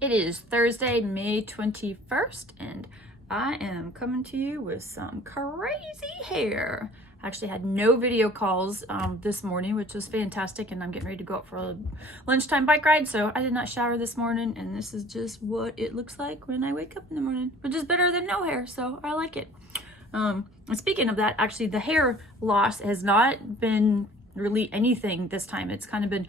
It is Thursday, May 21st, and I am coming to you with some crazy hair. I actually had no video calls this morning, which was fantastic, and I'm getting ready to go out for a lunchtime bike ride, so I did not shower this morning, and this is just what it looks like when I wake up in the morning, which is better than no hair, so I like it. And speaking of that, actually, the hair loss has not been really anything this time. It's kind of been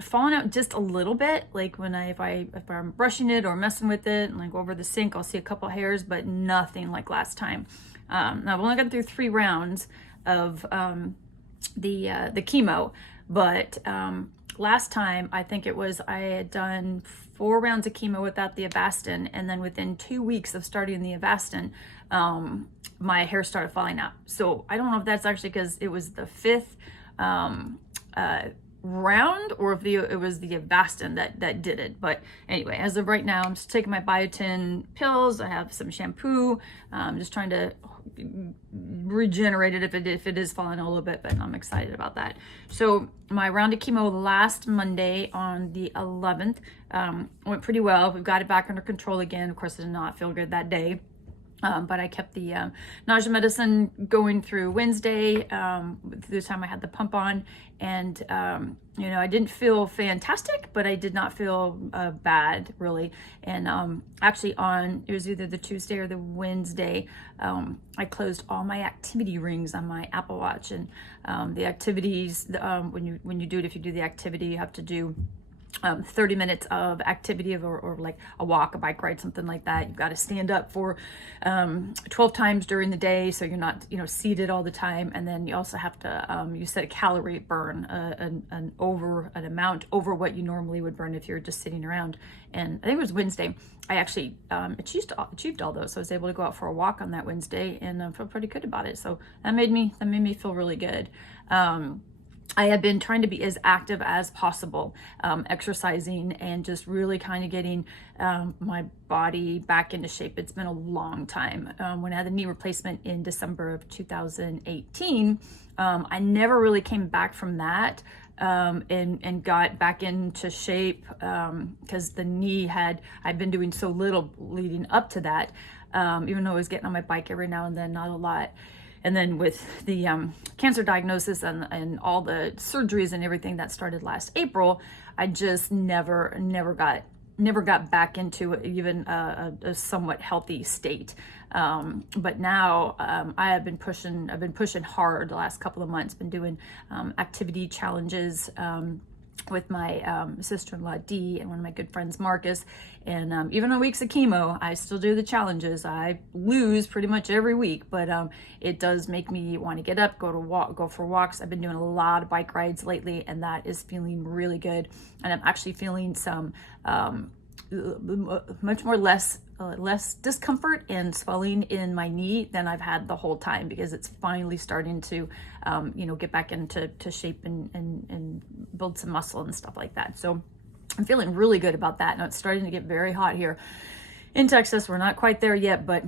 falling out just a little bit, like when if I'm brushing it or messing with it and like over the sink, I'll see a couple hairs, but nothing like last time. I've only gone through 3 rounds of the chemo, but last time I think it was I had done 4 rounds of chemo without the Avastin, and then within 2 weeks of starting the Avastin, my hair started falling out. So I don't know if that's actually because it was the 5th round or if it was the Avastin that did it. But anyway, as of right now, I'm just taking my biotin pills. I have some shampoo. I'm just trying to regenerate it if it is falling a little bit, but I'm excited about that. So my round of chemo last Monday on the 11th went pretty well. We've got it back under control again. Of course, I did not feel good that day. But I kept the nausea medicine going through Wednesday, through the time I had the pump on. And, I didn't feel fantastic, but I did not feel bad, really. And actually it was either the Tuesday or the Wednesday, I closed all my activity rings on my Apple Watch. And the activities, when you do it, if you do the activity, you have to do 30 minutes of activity or like a walk, a bike ride, something like that. You've got to stand up for 12 times during the day, so you're not seated all the time. And then you also have to you set a calorie burn, an amount over what you normally would burn if you're just sitting around. And I think it was Wednesday, I actually achieved all those. So I was able to go out for a walk on that Wednesday, and I feel pretty good about it. So that made me feel really good. I have been trying to be as active as possible, exercising and just really kind of getting my body back into shape. It's been a long time. When I had the knee replacement in December of 2018, I never really came back from that and got back into shape because the knee I'd been doing so little leading up to that, even though I was getting on my bike every now and then, not a lot. And then with the cancer diagnosis and all the surgeries and everything that started last April, I just never got back into even a somewhat healthy state. But now I've been pushing hard the last couple of months, been doing activity challenges with my sister-in-law Dee and one of my good friends Marcus. And even on weeks of chemo, I still do the challenges. I lose pretty much every week, but it does make me want to get up, go for walks. I've been doing a lot of bike rides lately, and that is feeling really good. And I'm actually feeling some much more less discomfort and swelling in my knee than I've had the whole time, because it's finally starting to get back into shape and build some muscle and stuff like that. So I'm feeling really good about that. Now it's starting to get very hot here in Texas. We're not quite there yet, but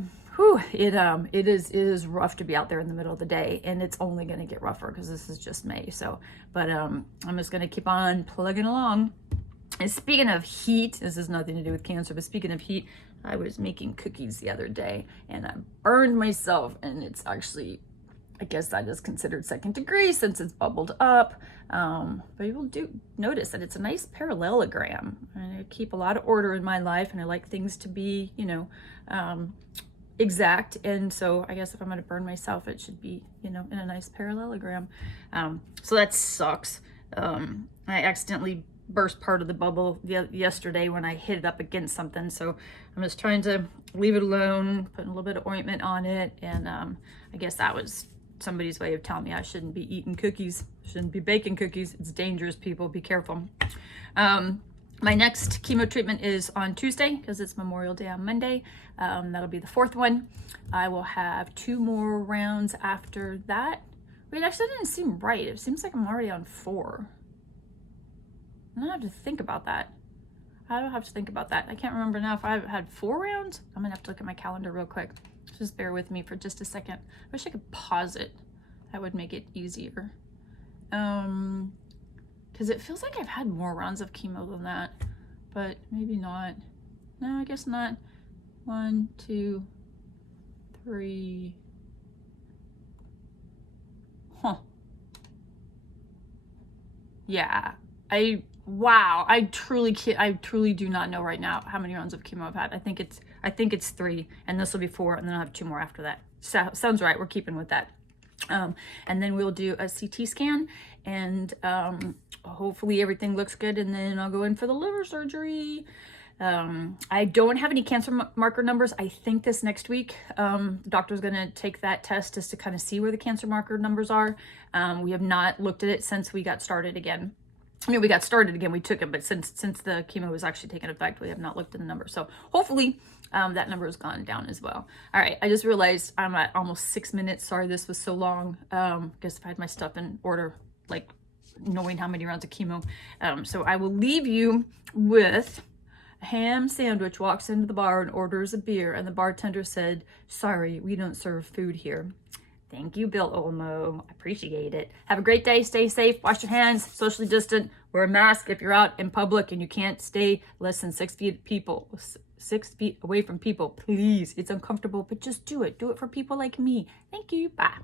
it is rough to be out there in the middle of the day, and it's only going to get rougher because this is just May. So, but I'm just going to keep on plugging along. And speaking of heat, this has nothing to do with cancer, but speaking of heat, I was making cookies the other day and I burned myself, and it's actually, I guess that is considered 2nd degree since it's bubbled up. But you will notice that it's a nice parallelogram. I keep a lot of order in my life, and I like things to be, exact. And so I guess if I'm going to burn myself, it should be, in a nice parallelogram. So that sucks. I accidentally burst part of the bubble yesterday when I hit it up against something. So I'm just trying to leave it alone, putting a little bit of ointment on it. And I guess that was somebody's way of telling me I shouldn't be eating cookies, shouldn't be baking cookies. It's dangerous, people. Be careful. My next chemo treatment is on Tuesday because it's Memorial Day on Monday. That'll be the 4th one. I will have 2 more rounds after that. Wait, actually, that didn't seem right. It seems like I'm already on 4. I don't have to think about that. I don't have to think about that. I can't remember now if I've had 4 rounds. I'm gonna have to look at my calendar real quick. Just bear with me for just a second. I wish I could pause it. That would make it easier. Because it feels like I've had more rounds of chemo than that. but maybe not. No, I guess not. 1, 2, 3. Huh. Yeah. Wow. I truly do not know right now how many rounds of chemo I've had. I think it's 3, and this will be 4, and then I'll have 2 more after that. Sounds right. We're keeping with that. And then we'll do a CT scan, and hopefully everything looks good, and then I'll go in for the liver surgery. I don't have any cancer marker numbers. I think this next week, the doctor's going to take that test just to kind of see where the cancer marker numbers are. We have not looked at it since we got started again. I mean, we got started again, we took them, but since the chemo was actually taking effect, we have not looked at the number. So hopefully that number has gone down as well. All right, I just realized I'm at almost 6 minutes. Sorry this was so long. Guess if I had my stuff in order, like knowing how many rounds of chemo. So I will leave you with a ham sandwich. Walks into the bar and orders a beer, and the bartender said, "Sorry, we don't serve food here." Thank you, Bill Olmo. I appreciate it. Have a great day. Stay safe. Wash your hands. Socially distant. Wear a mask if you're out in public and you can't stay less than 6 feet away from people. Please. It's uncomfortable, but just do it. Do it for people like me. Thank you. Bye.